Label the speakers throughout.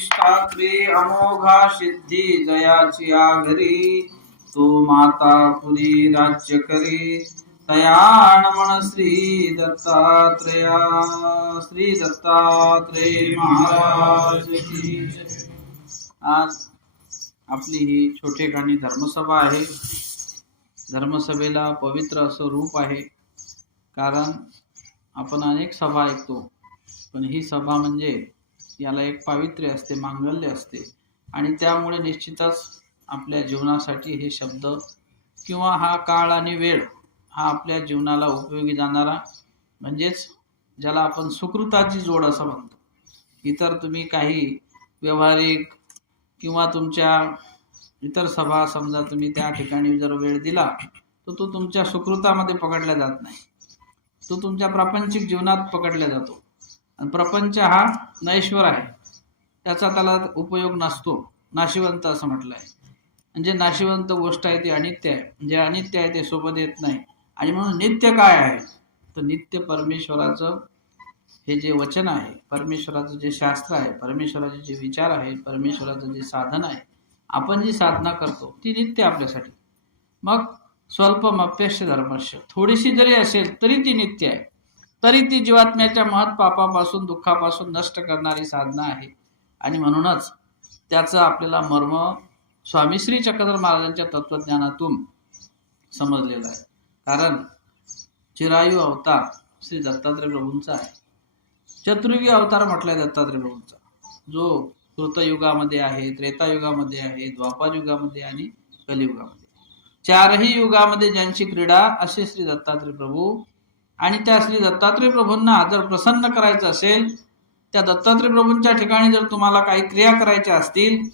Speaker 1: निष्ठात्री अमोघा सिद्धी जयाची आघरी तो माता पुरी राज्य करी. तयाण म्हण श्री दत्तात्रया श्री दत्तात्रेय महाराज आज आपली ही छोटेखानी धर्मसभा आहे. धर्मसभेला पवित्र असं रूप आहे. कारण आपण अनेक सभा ऐकतो. पण ही सभा म्हणजे याला एक पावित्र्य असते मांगल्य असते. आणि त्यामुळे निश्चितच आपल्या जीवनासाठी हे शब्द किंवा हा काळ आणि वेळ हा आपल्या जीवनाला उपयोगी जाणारा म्हणजेच ज्याला आपण सुकृताची जोड असं म्हणतो. इतर तुम्ही काही व्यवहारिक किंवा तुमच्या इतर सभा समजा तुम्ही त्या ठिकाणी जर वेळ दिला तर तो तुमच्या सुकृतामध्ये पकडला जात नाही. तो तुमच्या प्रापंचिक जीवनात पकडला जातो. आणि प्रपंच हा नैश्वर आहे. त्याचा त्याला उपयोग नसतो. नाशिवंत असं म्हटलं आहे म्हणजे नाशिवंत गोष्ट आहे ती अनित्य आहे. जे अनित्य आहे ते सोबत येत नाही. आणि म्हणून नित्य काय आहे? तर नित्य परमेश्वराचं हे जे वचन आहे परमेश्वराचं जे शास्त्र आहे परमेश्वराचे जे विचार आहे परमेश्वराचं जे साधन आहे आपण जी साधना करतो ती नित्य आपल्यासाठी. मग स्वल्पमप्यश्य धर्मश थोडीशी जरी असेल तरी ती नित्य आहे. तरी ती जीवात्म्याच्या महत् पापापासून दुःखापासून नष्ट करणारी साधना आहे. आणि म्हणूनच त्याचं आपल्याला मर्म स्वामी श्री चक्रधर महाराजांच्या तत्वज्ञानातून समजलेलं आहे. कारण चिरायू अवतार श्री दत्तात्रय प्रभूंचा आहे. चतुर्युगी अवतार म्हटलाय दत्तात्रय प्रभूंचा. जो कृतयुगामध्ये आहे त्रेतायुगामध्ये आहे द्वापारयुगामध्ये आणि कलियुगामध्ये. चारही युगामध्ये ज्यांची क्रीडा असे श्री दत्तात्रय प्रभू आणि त्या श्री दत्तात्रय प्रभूंना जर प्रसन्न करायचं असेल त्या दत्तात्रय प्रभूंच्या ठिकाणी जर तुम्हाला काही क्रिया करायच्या असतील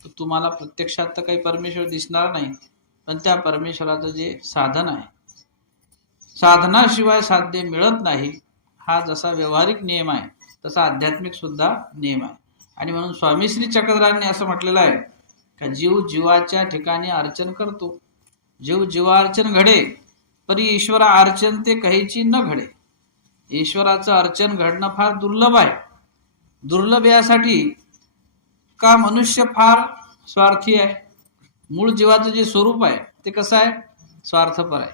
Speaker 1: तर तुम्हाला प्रत्यक्षात तर काही परमेश्वर दिसणार नाही. पण त्या परमेश्वराचं जे साधन आहे साधनाशिवाय साध्य मिळत नाही हा जसा व्यवहारिक नियम आहे तसा आध्यात्मिक सुद्धा नियम आहे. आणि म्हणून स्वामी श्री चक्रधरांनी असं म्हटलेलं आहे का जीव जीवाच्या ठिकाणी अर्चन करतो. जीव जीवार्चन घडे परी ईश्वरा अर्चन ते काहीची न घडे. ईश्वराचं अर्चन घडणं फार दुर्लभ आहे. दुर्लभ यासाठी का मनुष्य फार स्वार्थी आहे? मूळ जीवाचं जे स्वरूप आहे ते कसं आहे? स्वार्थपर आहे.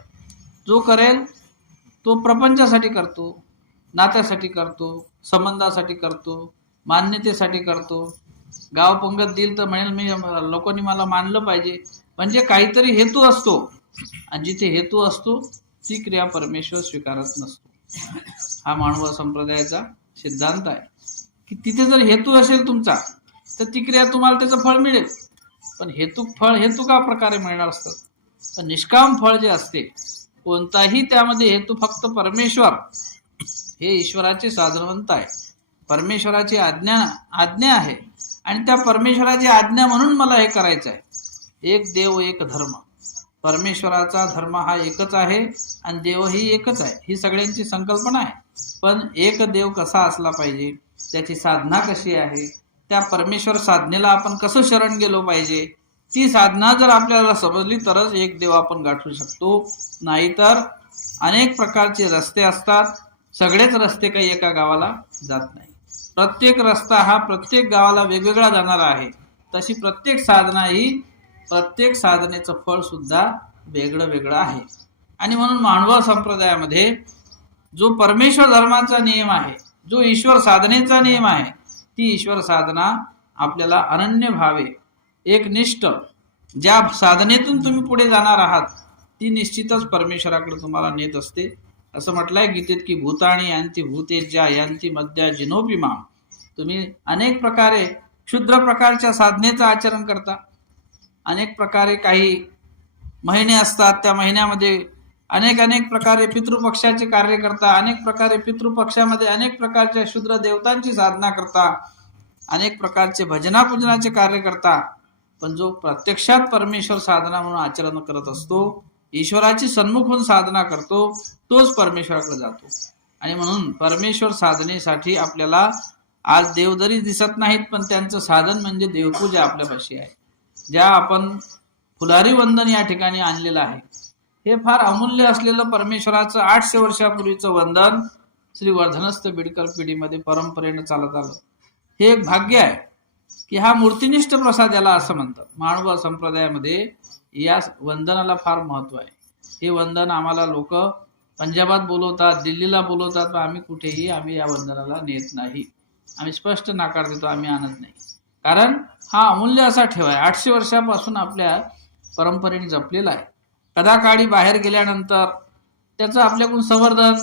Speaker 1: जो करेल तो प्रपंचासाठी करतो नात्यासाठी करतो संबंधासाठी करतो मान्यतेसाठी करतो. गाव पंगत देईल तर म्हणेल मी लोकांनी मला मानलं पाहिजे. म्हणजे काहीतरी हेतू असतो. आणि जिथे हेतू असतो ती क्रिया परमेश्वर स्वीकारत नसतो. हा मानव संप्रदायाचा सिद्धांत आहे. की तिथे जर हेतू असेल तुमचा तर ती क्रिया तुम्हाला त्याचं फळ मिळेल. पण हेतू फळ हेतू का प्रकारे मिळणार असतं पण निष्काम फळ जे असते कोणताही त्यामध्ये हेतू फक्त परमेश्वर. हे ईश्वराचे साधनवंत आहे. परमेश्वराची आज्ञा आज्ञा आहे. आणि त्या परमेश्वराची आज्ञा म्हणून मला हे करायचं आहे एक देव एक धर्म. परमेश्वराचा धर्म हा एकच आहे आणि देव ही एकच आहे. ही सगळ्यांची संकल्पना आहे. पण एक देव कसा असला पाहिजे? त्याची साधना कशी आहे? त्या परमेश्वर साधनेला आपण कसं शरण गेलो पाहिजे? ती साधना जर आपल्याला समजली तरच एक देव आपण गाठू शकतो. नाहीतर अनेक प्रकारचे रस्ते असतात. सगळेच रस्ते काही एका गावाला जात नाही. प्रत्येक रस्ता हा प्रत्येक गावाला वेगवेगळा जाणारा आहे. तशी प्रत्येक साधना ही प्रत्येक साधनेचं फळ सुद्धा वेगळं वेगळं आहे. आणि म्हणून मानव संप्रदायामध्ये जो परमेश्वर धर्माचा नियम आहे जो ईश्वर साधनेचा नियम आहे ती ईश्वर साधना आपल्याला अनन्य भावे एक निष्ठ ज्या साधनेतून तुम्ही पुढे जाणार आहात ती निश्चितच परमेश्वराकडे तुम्हाला नेत असते. असं म्हटलंय गीतेत की भूताणी यांती भूतेज्या यांती मध्या जिनोपिमा तुम्ही अनेक प्रकारे क्षुद्र प्रकारच्या साधनेचं आचरण करता. अनेक प्रकारे काही महिने असतात. त्या महिन्यामध्ये अनेक अनेक प्रकारे पितृपक्षाचे कार्य करता अनेक प्रकारे पितृपक्षामध्ये अनेक प्रकारच्या शूद्र देवतांची साधना करता अनेक प्रकारचे भजनापूजनाचे कार्य करता. पण जो प्रत्यक्षात परमेश्वर साधना म्हणून आचरण करत असतो ईश्वराची सन्मुख होऊन साधना करतो तोच परमेश्वराकडे जातो. आणि म्हणून परमेश्वर साधनेसाठी आपल्याला आज देव जरी दिसत नाहीत पण त्यांचं साधन म्हणजे देवपूजा आपल्यापाशी आहे. ज्या आपण फुलारी वंदन या ठिकाणी आणलेलं आहे. हे फार अमूल्य असलेलं परमेश्वराचं आठशे वर्षापूर्वीचं वंदन श्री वर्धनस्थ बिडकर पिढीमध्ये परंपरेनं चालत आलं. हे एक भाग्य आहे की हा मूर्तिनिष्ठ प्रसाद याला असं म्हणतात. माणवा संप्रदायामध्ये या वंदनाला फार महत्त्व आहे. हे वंदन आम्हाला लोक पंजाबात बोलवतात दिल्लीला बोलवतात पण आम्ही कुठेही आम्ही या वंदनाला नेत नाही. आम्ही स्पष्ट नाकार देतो आम्ही आणत नाही. कारण हा अमूल्य असा ठेवा आहे आठशे वर्षापासून आपल्या परंपरेने जपलेला आहे. कदाकाळी बाहेर गेल्यानंतर त्याचं आपल्याकडून संवर्धन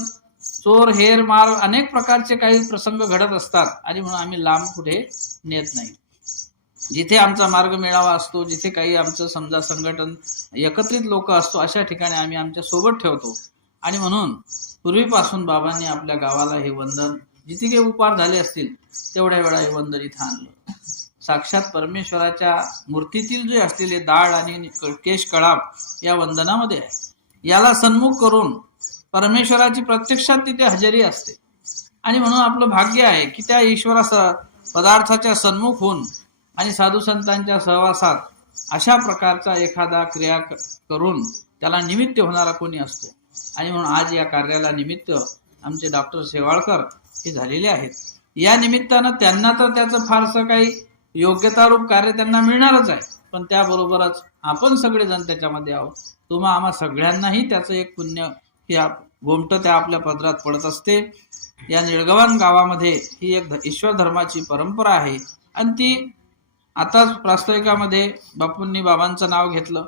Speaker 1: चोर हेर मार अनेक प्रकारचे काही प्रसंग घडत असतात आणि म्हणून आम्ही लांब कुठे नेत नाही. जिथे आमचा मार्ग मेळावा असतो जिथे काही आमचं समजा संघटन एकत्रित लोक असतो अशा ठिकाणी आम्ही आमच्यासोबत ठेवतो. आणि म्हणून पूर्वीपासून बाबांनी आपल्या गावाला हे वंदन जिथे काही उपहार झाले असतील तेवढ्या वेळा हे वंदन इथं आणलं. साक्षात परमेश्वराच्या मूर्तीतील जे असलेले दाढ आणि केश कळाप या वंदनामध्ये आहे. याला सन्मुख करून परमेश्वराची प्रत्यक्षात तिथे हजेरी असते. आणि म्हणून आपलं भाग्य आहे की त्या ईश्वरा पदार्थाच्या सन्मुख होऊन आणि साधू संतांच्या सहवासात अशा प्रकारचा एखादा क्रिया क- करून त्याला निमित्त होणारा कोणी असतो. आणि म्हणून आज या कार्याला निमित्त आमचे डॉक्टर शेवाळकर हे झालेले आहेत. या निमित्तानं त्यांना तर त्याचं फारसं काही योग्यतारूप कार्य त्यांना मिळणारच आहे. पण त्याबरोबरच आपण सगळेजण त्याच्यामध्ये आहोत. तुम्हा आम्हा सगळ्यांनाही त्याचं एक पुण्य हे आप- गोमट त्या आपल्या पदरात पडत असते. या निळगवान गावामध्ये ही एक ईश्वर धर्माची परंपरा आहे. आणि ती आताच प्रास्ताविकामध्ये बापूंनी बाबांचं नाव घेतलं.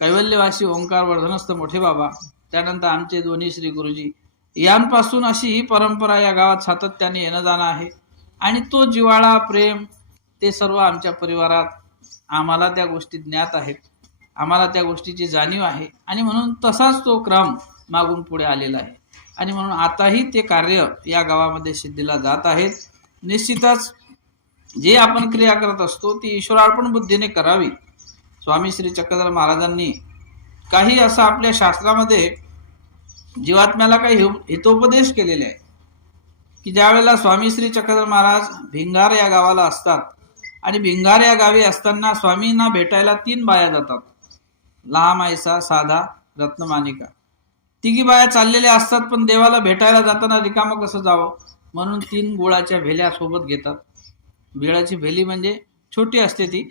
Speaker 1: कैवल्यवासी ओंकार वर्धनस्थ मोठे बाबा. त्यानंतर आमचे दोन्ही श्री गुरुजी. यांपासून अशी ही परंपरा या गावात सातत्याने येणं जाणं आहे. आणि तो जिवाळा प्रेम ते सर्व आमच्या परिवारात आम्हाला त्या गोष्टी ज्ञात आहेत. आम्हाला त्या गोष्टीची जाणीव आहे. आणि म्हणून तसाच तो क्रम मागून पुढे आलेला आहे. आणि म्हणून आताही ते कार्य या गावामध्ये सिद्धीला जात आहेत. निश्चितच जे आपण क्रिया करत असतो ती ईश्वरार्पण बुद्धीने करावी. स्वामी श्री चक्रधर महाराजांनी काही असं आपल्या शास्त्रामध्ये जीवात्म्याला काही हितोपदेश केलेले आहे. की ज्यावेळेला स्वामी श्री चक्रधर महाराज भिंगार या गावाला असतात आणि भिंगार या गावी असताना स्वामींना भेटायला तीन बाया जातात. लहान आयसा साधा रत्नमानिका. तिघी बाया चाललेल्या असतात पण देवाला भेटायला जाताना रिकामं कसं जावं? म्हणून तीन गुळाच्या भेल्या सोबत घेतात. बिळाची भेली म्हणजे छोटी असते ती.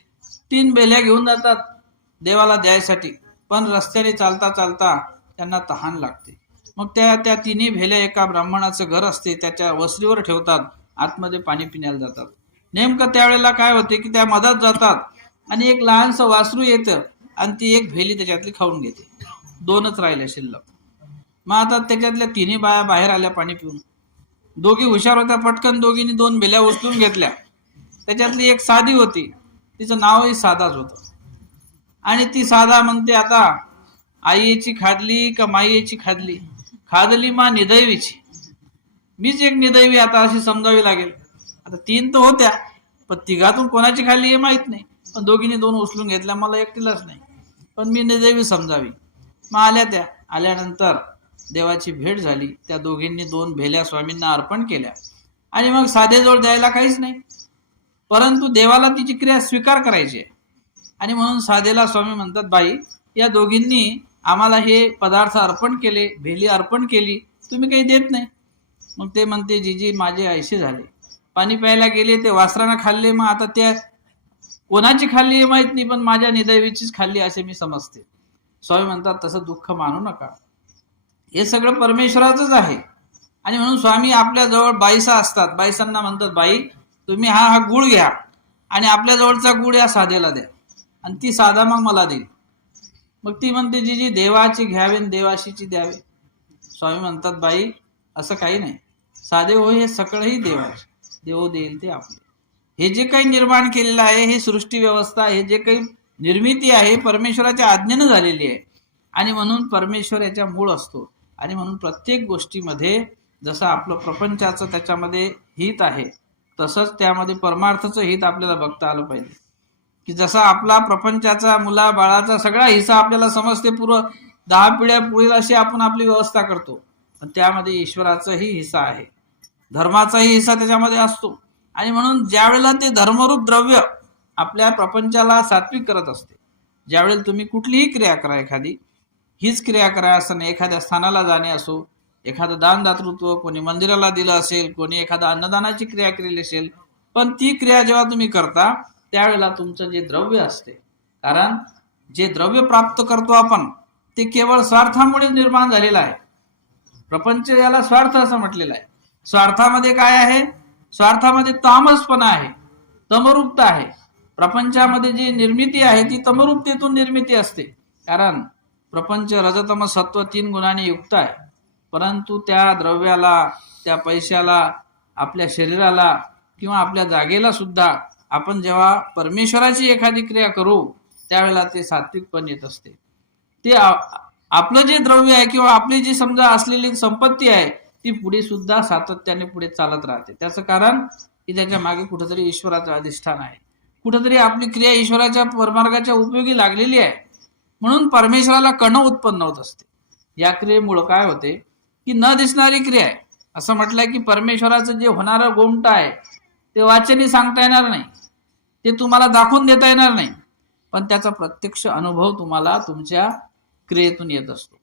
Speaker 1: तीन भेल्या घेऊन जातात देवाला द्यायसाठी. पण रस्त्याने चालता चालता त्यांना तहान लागते. मग त्या त्या तिन्ही भेल्या एका ब्राह्मणाचं घर असते त्याच्या वसरीवर ठेवतात. आतमध्ये पाणी पिण्याला जातात. नेमकं त्यावेळेला काय होते की त्या मधात जातात आणि एक लहानसं वासरू येतं आणि ती एक भेली त्याच्यातली खाऊन घेते. दोनच राहिल्या शिल्लक. मग आता त्याच्यातल्या तिन्ही बाया बाहेर आल्या पाणी पिऊन. दोघी हुशार होत्या पटकन दोघींनी दोन भेल्या उचलून घेतल्या. त्याच्यातली एक साधी होती. तिचं नावही साधाच होतं. आणि ती साधा म्हणते आता आईची खादली का माईची खादली? खादली मा निदैवीची. मीच एक निदैवी आता अशी समजावी लागेल. आता तीन तर होत्या पण तिघातून कोणाची खाल्ली हे माहीत नाही. पण दोघींनी दोन उचलून घेतल्या मला एकटीलाच नाही. पण मी नदेवी समजावी. मग आल्या त्या. आल्यानंतर देवाची भेट झाली. त्या दोघींनी दोन भेल्या स्वामींना अर्पण केल्या. आणि मग साधेजवळ द्यायला काहीच नाही. परंतु देवाला तिची क्रिया स्वीकार करायची आहे. आणि म्हणून साधेला स्वामी म्हणतात बाई या दोघींनी आम्हाला हे पदार्थ अर्पण केले भेली अर्पण केली. तुम्ही काही देत नाही. मग ते म्हणते जीजी माझे ऐसे झाले. पाणी प्यायला गेले ते वासरानं खाल्ले मग आता त्या कोणाची खाल्ली हे माहीत नाही पण माझ्या निदैवीचीच खाल्ली असे मी समजते. स्वामी म्हणतात तसं दुःख मानू नका. हे सगळं परमेश्वराचंच आहे. आणि म्हणून स्वामी आपल्याजवळ बाईसा असतात. बाईसांना म्हणतात बाई तुम्ही हा हा गुळ घ्या आणि आपल्याजवळचा गुळ या साधेला द्या. आणि ती साधा मग मला देईल. मग ती म्हणते जी जी देवाची घ्यावे आणि देवाशीची द्यावे. स्वामी म्हणतात बाई असं काही नाही. साधे हो हे सगळंही देवाचे देव देईल ते आपले. हे जे काही निर्माण केलेलं आहे हे सृष्टी व्यवस्था हे जे काही निर्मिती आहे परमेश्वराच्या आज्ञेनं झालेली आहे. आणि म्हणून परमेश्वर याच्या मूळ असतो. आणि म्हणून प्रत्येक गोष्टीमध्ये जसं आपलं प्रपंचाचं त्याच्यामध्ये हित आहे तसंच त्यामध्ये परमार्थाचं हित आपल्याला बघता आलं पाहिजे. की जसा आपला प्रपंचाचा मुला बाळाचा सगळा हिस्सा आपल्याला समजते पूर्व दहा पिढ्या पुढील अशी आपण आपली व्यवस्था करतो. पण त्यामध्ये ईश्वराचाही हिस्सा आहे. धर्माचाही हिस्सा त्याच्यामध्ये असतो. आणि म्हणून ज्यावेळेला ते धर्मरूप द्रव्य आपल्या प्रपंचाला सात्विक करत असते ज्यावेळेला तुम्ही कुठलीही क्रिया करा एखादी हीच क्रिया करा असताना एखाद्या स्थानाला जाणे असो एखादं दानदातृत्व कोणी मंदिराला दिलं असेल कोणी एखादा अन्नदानाची क्रिया केलेली असेल पण ती क्रिया जेव्हा तुम्ही करता त्यावेळेला तुमचं जे द्रव्य असते. कारण जे द्रव्य प्राप्त करतो आपण ते केवळ स्वार्थामुळे निर्माण झालेलं आहे. प्रपंच याला स्वार्थ असं म्हटलेलं आहे. स्वार्थामध्ये काय आहे? स्वार्थामध्ये तामसपणा आहे तमरूपता आहे. प्रपंचामध्ये जी निर्मिती आहे ती तमरूपतेतून निर्मिती असते. कारण प्रपंच रजतम सत्व तीन गुणांनी युक्त आहे. परंतु त्या द्रव्याला त्या पैशाला आपल्या शरीराला किंवा आपल्या जागेला सुद्धा आपण जेव्हा परमेश्वराची एखादी क्रिया करू त्यावेळेला ते सात्विकपण येत असते. ते आपलं जे द्रव्य आहे किंवा आपली जी समजा असलेली संपत्ती आहे ती पुढे सुद्धा सातत्याने पुढे चालत राहते. त्याचं कारण की त्याच्यामागे कुठंतरी ईश्वराचं अधिष्ठान आहे. कुठंतरी आपली क्रिया ईश्वराच्या परमार्गाच्या उपयोगी लागलेली आहे. म्हणून परमेश्वराला कण उत्पन्न होत असते. या क्रियेमुळं काय होते? की न दिसणारी क्रिया आहे. असं म्हटलंय की परमेश्वराचं जे होणारं गोमट आहे ते वाचनी सांगता येणार नाही. ते तुम्हाला दाखवून देता येणार नाही. पण त्याचा प्रत्यक्ष अनुभव तुम्हाला तुमच्या क्रियेतून येत असतो.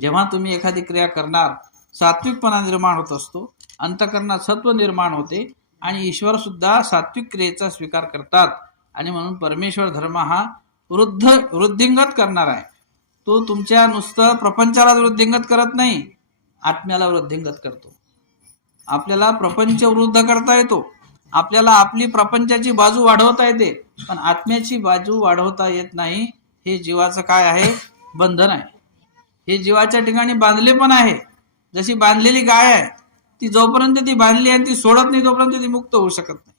Speaker 1: जेव्हा तुम्ही एखादी क्रिया करणार सात्विकपणा निर्माण होत असतो अंतकरणात सत्व निर्माण होते आणि ईश्वर सुद्धा सात्विक क्रियेचा स्वीकार करतात. आणि म्हणून परमेश्वर धर्म हा वृद्ध वृद्धिंगत करणार आहे. तो तुमच्या नुसतं प्रपंचाला वृद्धिंगत करत नाही आत्म्याला वृद्धिंगत करतो. आपल्याला प्रपंच वृद्ध करता येतो. आपल्याला आपली प्रपंचाची बाजू वाढवता येते पण आत्म्याची बाजू वाढवता येत नाही हे जीवाचं काय आहे? बंधन आहे. हे जीवाच्या ठिकाणी बांधले पण आहे. जशी बांधलेली गाय आहे ती जोपर्यंत ती बांधली आणि ती सोडत नाही तोपर्यंत ती मुक्त होऊ शकत नाही.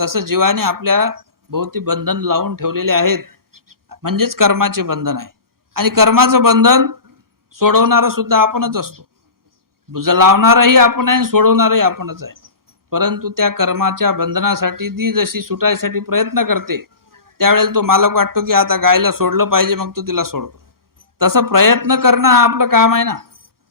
Speaker 1: तसं जीवाने आपल्या भोवती बंधन लावून ठेवलेले आहेत. म्हणजेच कर्माचे बंधन आहे. आणि कर्माचं बंधन सोडवणारा सुद्धा आपणच असतो. लावणाराही लावणारही आपण आहे आणि सोडवणारही आपणच आहे. परंतु त्या कर्माच्या बंधनासाठी ती जशी सुटायसाठी प्रयत्न करते त्यावेळेला तो मालक वाटतो की आता गायला सोडलं पाहिजे मग तो तिला सोडतो. तसं प्रयत्न करणं हा आपलं काम आहे ना.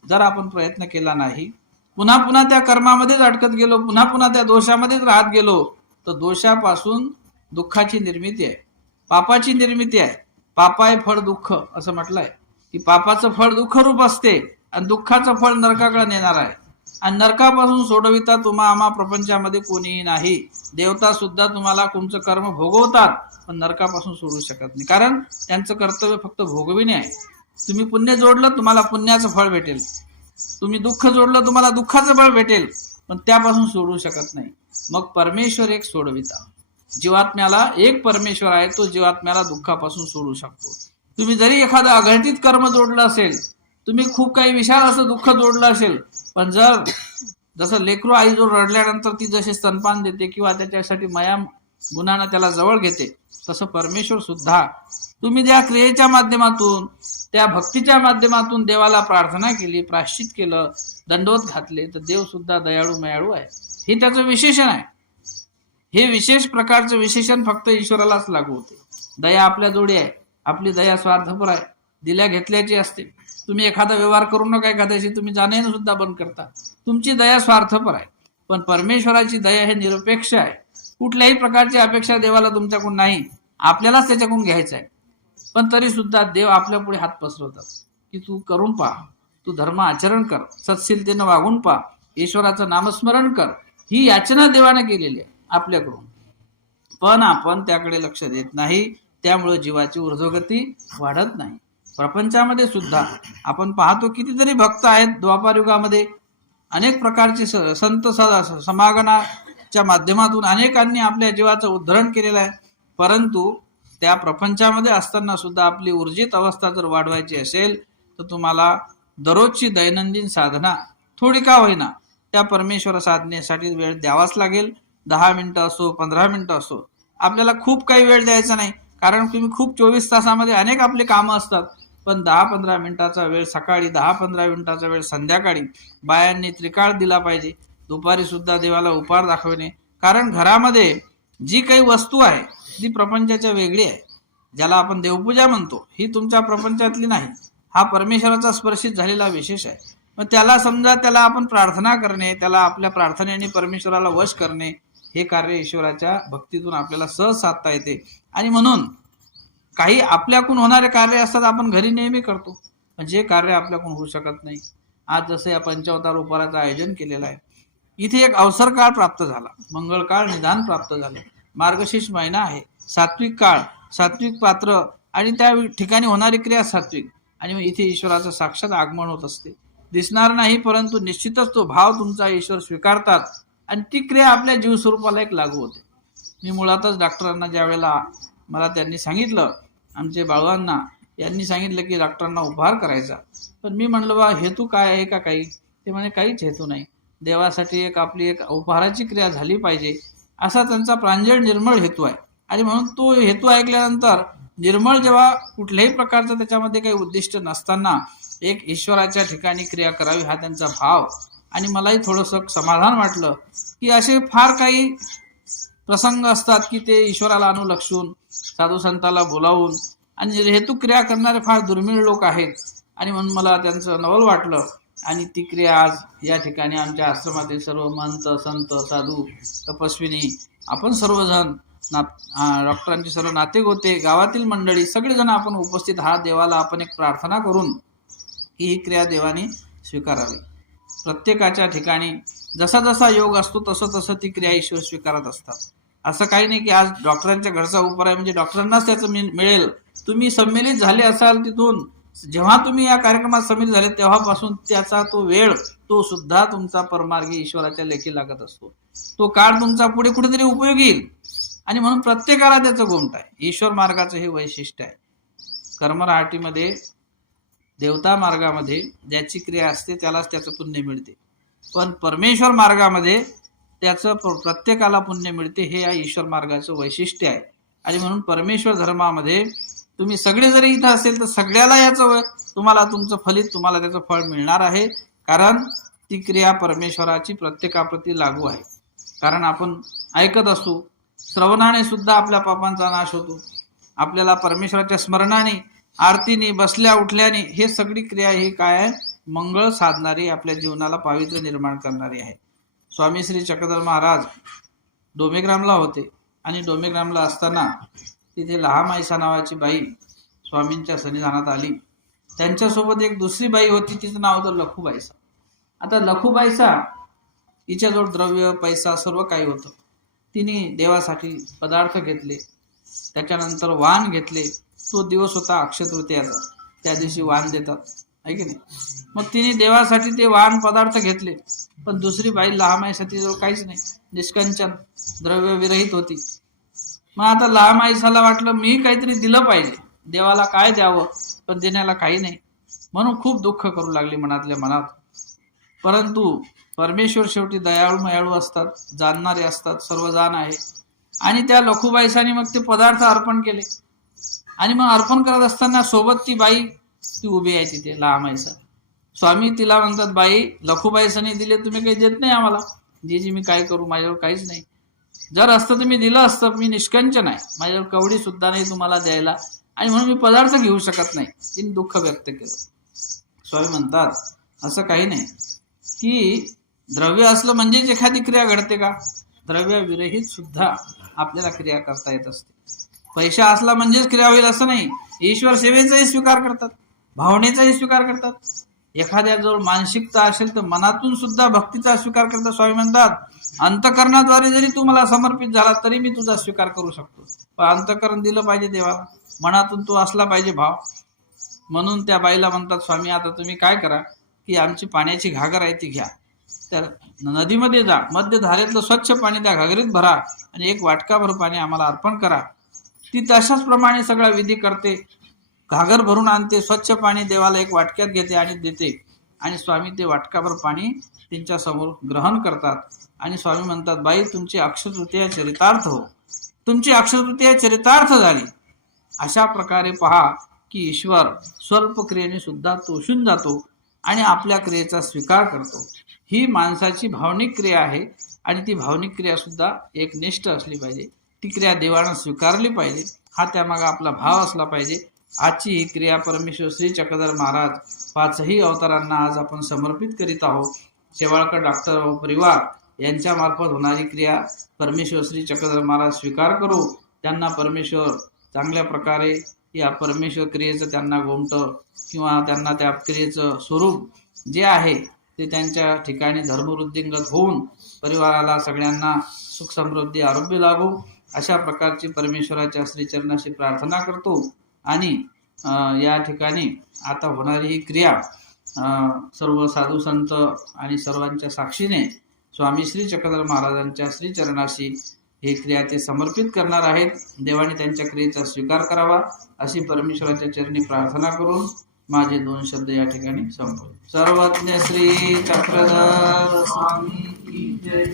Speaker 1: जर आपण प्रयत्न केला नाही पुन्हा पुन्हा त्या कर्मामध्येच अडकत गेलो पुन्हा पुन्हा त्या दोषामध्येच राहत गेलो तर दोषापासून दुःखाची निर्मिती आहे. पापाची निर्मिती आहे. पापाय फळ दुःख असं म्हटलंय. की पापाचं फळ दुःख रूप असते आणि दुःखाचं फळ नरकाकडे नेणार आहे. आणि नरकापासून सोडविता तुम्हा आम्हा प्रपंचामध्ये कोणीही नाही. देवता सुद्धा तुम्हाला तुमचं कर्म भोगवतात पण नरकापासून सोडू शकत नाही. कारण त्यांचं कर्तव्य फक्त भोगविणे आहे. तुम्ही पुण्य जोडलं तुम्हाला पुण्याचं फळ भेटेल. तुम्ही दुःख जोडलं तुम्हाला दुःखाचं फळ भेटेल. पण त्यापासून सोडू शकत नाही. मग परमेश्वर एक सोडविता. जीवात्म्याला एक परमेश्वर आहे तो जीवात्म्याला दुःखापासून सोडू शकतो. तुम्ही जरी एखादं अघटित कर्म जोडलं असेल तुम्ही खूप काही विशाल असं दुःख जोडलं असेल पण जर जसं लेकरू आई जो रडल्यानंतर ती जशी स्तनपान देते किंवा त्याच्यासाठी मया गुणानं त्याला जवळ घेते तसं परमेश्वर सुद्धा तुम्ही ज्या क्रियेच्या माध्यमातून त्या भक्तीच्या माध्यमातून देवाला प्रार्थना केली प्राश्चित केलं दंडवत घातले तर देव सुद्धा दयाळू मयाळू आहे. हे त्याचं विशेषण आहे. हे विशेष प्रकारचं विशेषण फक्त ईश्वरालाच लागू होते. दया आपल्या जोडी आहे. आपली दया स्वार्थपर आहे. दिल्या घेतल्याची असते. तुम्ही एखादा व्यवहार करू नका एखाद्याशी तुम्ही जाणे सुद्धा बंद करता. तुमची दया स्वार्थपर आहे. पण परमेश्वराची दया हे निरपेक्ष आहे. कुठल्याही प्रकारची अपेक्षा देवाला तुमच्याकडून नाही. आपल्यालाच त्याच्याकडून घ्यायचं आहे. पण तरी सुद्धा देव आपल्या पुढे हात पसरवतात. की तू करून पहा. तू धर्म आचरण कर. सत्शीलतेनं वागून पहा. ईश्वराचं नामस्मरण कर. ही याचना देवाने केलेली आहे आपल्याकडून. पण आपण त्याकडे लक्ष देत नाही. त्यामुळे जीवाची ऊर्ध्वगती वाढत नाही. प्रपंचामध्ये सुद्धा आपण पाहतो कितीतरी भक्त आहेत द्वापार युगामध्ये. अनेक प्रकारचे स- संत समागना च्या माध्यमातून अनेकांनी आपल्या जीवाचं उद्धरण केलेलं आहे. परंतु त्या प्रपंचामध्ये असताना सुद्धा आपली ऊर्जित अवस्था जर वाढवायची असेल तर तुम्हाला दररोजची दैनंदिन साधना थोडी का होईना त्या परमेश्वर साधनेसाठी वेळ द्यावाच लागेल. दहा मिनिटं असो पंधरा मिनिटं असो आपल्याला खूप काही वेळ द्यायचा नाही. कारण तुम्ही खूप चोवीस तासामध्ये अनेक आपले कामं असतात. पण दहा पंधरा मिनिटाचा वेळ सकाळी दहा पंधरा मिनिटाचा वेळ संध्याकाळी बायांनी त्रिकाळ दिला पाहिजे. दुपारी सुद्धा देवाला उपहार दाखवणे. कारण घरामध्ये जी काही वस्तू आहे ती प्रपंचाच्या वेगळी आहे. ज्याला आपण देवपूजा म्हणतो ही तुमच्या प्रपंचातली नाही. हा परमेश्वराचा स्पर्शित झालेला विशेष आहे. मग त्याला समजा त्याला आपण प्रार्थना करणे त्याला आपल्या प्रार्थनेने परमेश्वराला वश करणे हे कार्य ईश्वराच्या भक्तीतून आपल्याला सहज साधता येते. आणि म्हणून काही आपल्याकडून होणारे कार्य असतात आपण घरी नेहमी करतो. पण जे कार्य आपल्याकडून होऊ शकत नाही. आज जसं या पंचावतार उपहाराचं आयोजन केलेलं आहे इथे एक अवसर काळ प्राप्त झाला. मंगळ काळ निदान प्राप्त झालं. मार्गशीर्ष महिना आहे. सात्विक काळ सात्विक पात्र आणि त्या ठिकाणी होणारी क्रिया सात्विक. आणि मग इथे ईश्वराचं साक्षात आगमन होत असते. दिसणार नाही परंतु निश्चितच तो भाव तुमचा ईश्वर स्वीकारतात आणि ती क्रिया आपल्या जीवस्वरूपाला एक लागू होते. मी मुळातच डॉक्टरांना ज्या वेळेला मला त्यांनी सांगितलं आमचे बाळवांना यांनी सांगितलं की डॉक्टरांना उपहार करायचा. पण मी म्हणलं बा हेतू काय आहे का काही? ते म्हणे काहीच हेतू नाही. देवासाठी एक आपली एक उपहाराची क्रिया झाली पाहिजे असा त्यांचा प्रांजळ निर्मळ हेतू आहे. आणि म्हणून तो हेतू ऐकल्यानंतर निर्मळ जेव्हा कुठल्याही प्रकारचं त्याच्यामध्ये काही उद्दिष्ट नसताना एक ईश्वराच्या ठिकाणी क्रिया करावी हा त्यांचा भाव. आणि मलाही थोडंसं समाधान वाटलं की असे फार काही प्रसंग असतात की ते ईश्वराला अनुलक्षून साधू संताला बोलावून आणि हेतू क्रिया करणारे फार दुर्मिळ लोक आहेत. आणि म्हणून मला त्यांचं नवल वाटलं आणि ती क्रिया आज या ठिकाणी आमच्या आश्रमातील सर्व मंत संत साधू तपस्विनी आपण सर्वजण ना डॉक्टरांचे सर्व नाते होते गावातील मंडळी सगळेजण आपण उपस्थित हा देवाला आपण एक प्रार्थना करून ही क्रिया देवाने स्वीकारावी. प्रत्येकाच्या ठिकाणी जसा जसा योग असतो तसं तसं ती क्रिया ईश्वर स्वीकारत असतात. असं काही नाही की आज डॉक्टरांच्या घरचा उपाय आहे म्हणजे डॉक्टरांनाच त्याचं मिळेल. तुम्ही संमेलित झाले असाल तिथून जेव्हा तुम्ही या कार्यक्रमात सामील झाले तेव्हापासून त्याचा तो वेळ तो सुद्धा तुमचा परमार्गी ईश्वराच्या लेखी लागत असतो. तो काळ तुमचा पुढे कुठेतरी उपयोग येईल. आणि म्हणून प्रत्येकाला त्याचं गोमट आहे. ईश्वर मार्गाचं हे वैशिष्ट्य आहे. कर्मराहाटीमध्ये देवता मार्गामध्ये ज्याची क्रिया असते त्यालाच त्याचं पुण्य मिळते. पण परमेश्वर मार्गामध्ये त्याचं प्रत्येकाला पुण्य मिळते हे या ईश्वर मार्गाचं वैशिष्ट्य आहे. आणि म्हणून परमेश्वर धर्मामध्ये तुम्ही सगळे जरी इथं असेल तर सगळ्याला याचं तुम्हाला तुमचं फलित तुम्हाला त्याचं फळ मिळणार आहे. कारण ती क्रिया परमेश्वराची प्रत्येकाप्रती लागू आहे. कारण आपण ऐकत असू श्रवणाने सुद्धा आपल्या पापांचा नाश होतो. आपल्याला परमेश्वराच्या स्मरणाने आरतीने बसल्या उठल्याने हे सगळी क्रिया ही काय आहे? मंगळ साधणारी आपल्या जीवनाला पावित्र्य निर्माण करणारी आहे. स्वामी श्री चक्रधर महाराज डोमेग्रामला होते. आणि डोमेग्रामला असताना तिथे लहामाईसा नावाची बाई स्वामींच्या सन्निधानात आली. त्यांच्यासोबत एक दुसरी बाई होती तिचं नाव होतं लखूबाईसा. आता लखूबाईसा हिच्याजवळ द्रव्य पैसा सर्व काही होतं. तिने देवासाठी पदार्थ घेतले. त्याच्यानंतर वाण घेतले. तो दिवस होता अक्षतृतीयाचा त्या दिवशी वाण देतात. आहे की नाही? मग तिने देवासाठी ते वाण पदार्थ घेतले. पण दुसरी बाई लहामाईसाठी जवळ काहीच नाही. निष्कंचन द्रव्य विरहित होती. मग आता लहामाईसाला वाटलं मी काहीतरी दिलं पाहिजे. देवाला काय द्यावं? पण देण्याला काही नाही. म्हणून खूप दुःख करू लागली मनातल्या मनात. परंतु परमेश्वर शेवटी दयाळू मयाळू असतात जाणणारे असतात सर्व जाण आहे. आणि त्या लखुबाईसानी मग ते पदार्थ अर्पण केले. आणि मग अर्पण करत असताना सोबत ती बाई ती उभी आहे तिथे लहामाईसा स्वामी तिला म्हणतात बाई लखुबाईसानी दिले तुम्ही काही देत नाही आम्हाला. जे जी मी काय करू माझ्यावर काहीच नाही. जर असतं तर मी दिलं असतं मी निष्कंचन आहे माझ्या कवडी सुद्धा नाही तुम्हाला द्यायला. आणि म्हणून मी पदार्थ घेऊ शकत नाही. तिने दुःख व्यक्त केलं. स्वामी म्हणतात असं काही नाही. की द्रव्य असलं म्हणजेच एखादी क्रिया घडते का? द्रव्य विरहित सुद्धा आपल्याला क्रिया करता येत असते. पैसा असला म्हणजेच क्रिया होईल असं नाही. ईश्वर सेवेचाही स्वीकार करतात. भावनेचाही स्वीकार करतात. एखाद्याजवळ मानसिकता असेल तर मनातून सुद्धा भक्तीचा स्वीकार करता स्वामी म्हणतात अंतकरणाद्वारे जरी तू मला समर्पित झाला तरी मी तुझा स्वीकार करू शकतो. पण अंतकरण दिलं पाहिजे देवाला मनातून तो असला पाहिजे भाव. म्हणून त्या बाईला म्हणतात स्वामी आता तुम्ही काय करा की आमची पाण्याची घागर आहे ती घ्या. तर नदीमध्ये जा मध्य धारेतलं स्वच्छ पाणी त्या घागरीत भरा आणि एक वाटकाभर पाणी आम्हाला अर्पण करा. ती तशाच प्रमाणे सगळा विधी करते. घागर भरून आणते स्वच्छ पाणी देवाला एक वाटक्यात घेते आणि देते. आणि स्वामी ते वाटकाभर पाणी त्यांच्यासमोर ग्रहण करतात. आणि स्वामी म्हणतात बाई तुमची अक्षतृतीय चरितार्थ हो. तुमची अक्षतृतीय चरितार्थ झाली. अशा प्रकारे पहा की ईश्वर स्वल्प क्रियेने सुद्धा तोषून जातो आणि आपल्या क्रियेचा स्वीकार करतो. ही माणसाची भावनिक क्रिया आहे आणि ती भावनिक क्रिया सुद्धा एक निष्ठ असली पाहिजे. ती क्रिया देवानं स्वीकारली पाहिजे. हा त्यामागे आपला भाव असला पाहिजे. आजची ही क्रिया परमेश्वर श्री चक्रधर महाराज पाचही अवतारांना आज आपण समर्पित करीत आहोत. शेवाळकर डॉक्टर व परिवार यांच्या मार्फत होणारी क्रिया परमेश्वर श्री चक्रधर महाराज स्वीकार करू. त्यांना परमेश्वर चांगल्या प्रकारे या परमेश्वर क्रियेचं त्यांना गोमटं किंवा त्यांना त्या क्रियेचं स्वरूप जे आहे ते त्यांच्या ठिकाणी धर्मवृद्धिंगत होऊन परिवाराला सगळ्यांना सुख समृद्धी आरोग्य लाभो. अशा प्रकारची परमेश्वराच्या श्रीचरणाशी प्रार्थना करतो. आणि या ठिकाणी आता होणारी ही क्रिया सर्व साधू संत आणि सर्वांच्या साक्षीने स्वामी श्री चक्रधर महाराजांच्या श्रीचरणाशी ही क्रिया ते समर्पित करणार आहेत. देवाने त्यांच्या क्रियेचा स्वीकार करावा अशी परमेश्वराच्या चरणी प्रार्थना करून माझे दोन शब्द या ठिकाणी संपवले सर्वज्ञ श्री चक्रधर स्वामी जय.